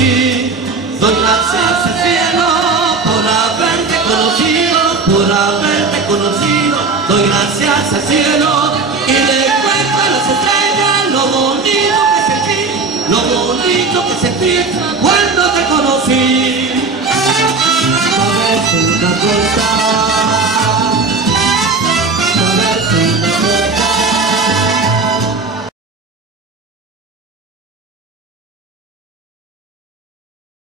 conocí. Doy gracias al cielo por haberte conocido, por haberte conocido. Doy gracias al cielo y le cuento a las estrellas lo bonito que sentí, lo bonito que sentí cuando te conocí.